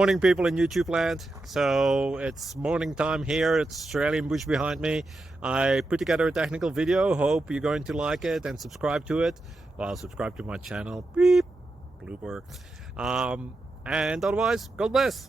Morning, people in YouTube land. So it's morning time here. It's Australian bush behind me. I put together a technical video. Hope you're going to like it and subscribe to it. Well, subscribe to my channel. Beep. Blooper. And otherwise, God bless.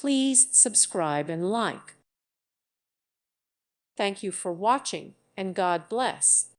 Please subscribe and like. Thank you for watching, and God bless.